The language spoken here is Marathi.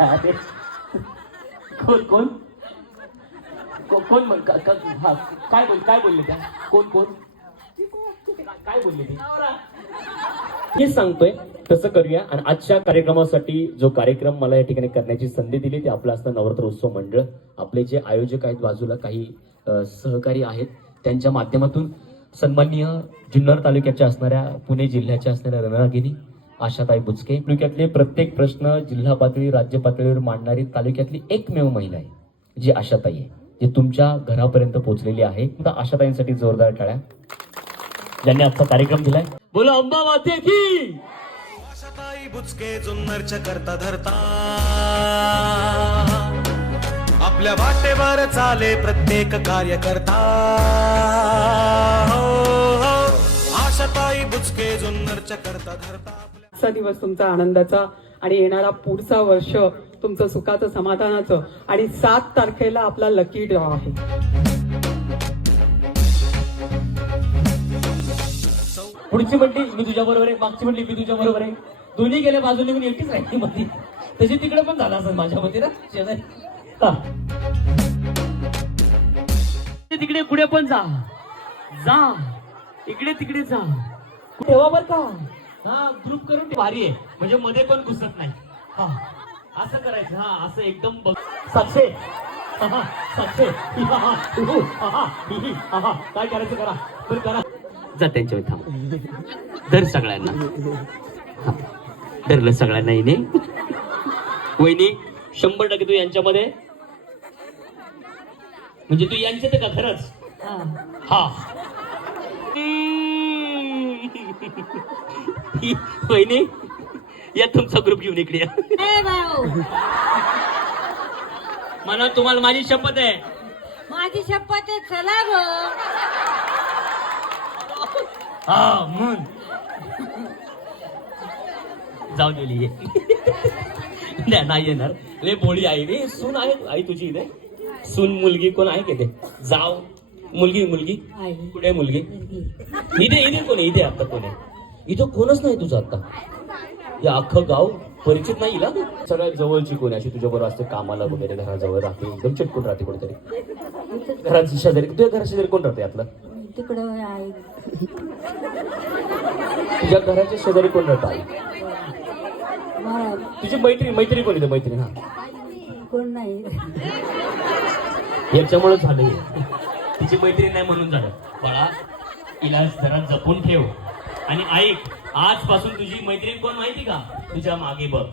अरे कोण? कोण कोण म्हण काय बोल काय बोलले त्या? कोण कोण? काय बोलले ती? सांगतोय तसं करूया. आणि आजच्या कार्यक्रमासाठी जो कार्यक्रम मला या ठिकाणी करण्याची संधी दिली ते आपलं असतं नवरात्र उत्सव मंडळ. आपले जे आयोजक आहेत बाजूला काही सहकारी आहेत त्यांच्या माध्यमातून सन्माननीय जुन्नर तालुक्याच्या असणाऱ्या पुणे जिल्ह्याच्या असणाऱ्या रणरागिनी आशाताई बुचके. तालुक्यातले प्रत्येक प्रश्न जिल्हा पातळी राज्य पातळीवर मांडणारी तालुक्यातली एकमेव महिला आहे जी आशाताई आहे जी तुमच्या घरापर्यंत पोहोचलेली आहे. आशाताईंसाठी जोरदार टाळ्या. ज्यांनी आजचा कार्यक्रम दिलाय. बोला अंबा माते की! आशाताई बुचके जुन्नरच्या करता धरता. आपल्या वाटेवर चाले प्रत्येक कार्य करता हो, हो. आशाताई बुचके जुन्नरच्या करता धरता. आजचा दिवस तुमचा आनंदाचा आणि येणारा पुढचा वर्ष तुमचं सुखाचं समाधानाचं आणि सात तारखेला आपला लकी ड्रॉ आहे. पुढची म्हणली मी तुझ्या बरोबर आहे मागची म्हणली मी तुझ्या बरोबर आहे. दोन्ही गेल्या बाजूने मी एकटीच राहिली मध्ये तशी तिकडे पण झाला असेल माझ्या मते ना शेजारी. तिकडे कुठे पण जा. जा. इकडे तिकडे जा. ठेवा बर का. हा ग्रुप करून. भारी आहे. म्हणजे मध्ये पण घुसत नाही. हा असं करायचं. हा असं एकदम बघ. हा. काय करायचं करा. बरं करा. जा त्यांच्या थांब धर सगळ्यांना. धरलं सगळ्यांना हिने. वहिनी शंभर टक्के तू यांच्यामध्ये. म्हणजे तू यांच्यात का खरंच? हा. ही. वहिनी या तुमचा ग्रुप घेऊन इकडे या. ए भाऊ. मला तुम्हाला माझी शपथ आहे. माझी शपथ आहे चला ग हा मग जाऊ दिली ये नाही नाही येणार. लय बोळी आई रे. सून आहे आई तुझी इथे सून मुलगी कोण आहे की ते? जाव. मुलगी मुलगी? आई. कुठे आहे मुलगी. इथे इथे कोण आहे? इथे आता कोण आहे? इथं कोणच नाही तुझं आता. या अख्खं गाव परिचित नाही ना? सगळ्यात जवळची कोण अशी तुझ्या बरोबर असते कामाला वगैरे घराजवळ राहते. एकदम चिटकून राहते कुठेतरी घरात शेजारी तुझ्या घरा शेजारी कोण राहते यातलं? तिकडं आहे. तुझ्या घराच्या शेजारी कोण राहतं? आई मला तुझी मैत्री मैत्री कोण इथे मैत्री हा? कोण नाही. याच्यामुळे झालं हे. तिची मैत्री नाही म्हणून झालं. बाळा तिला जरा जपून ठेव. आणि ऐक आजपासून तुझी मैत्रीण कोण माहिती का? तुझ्या मागे बघ.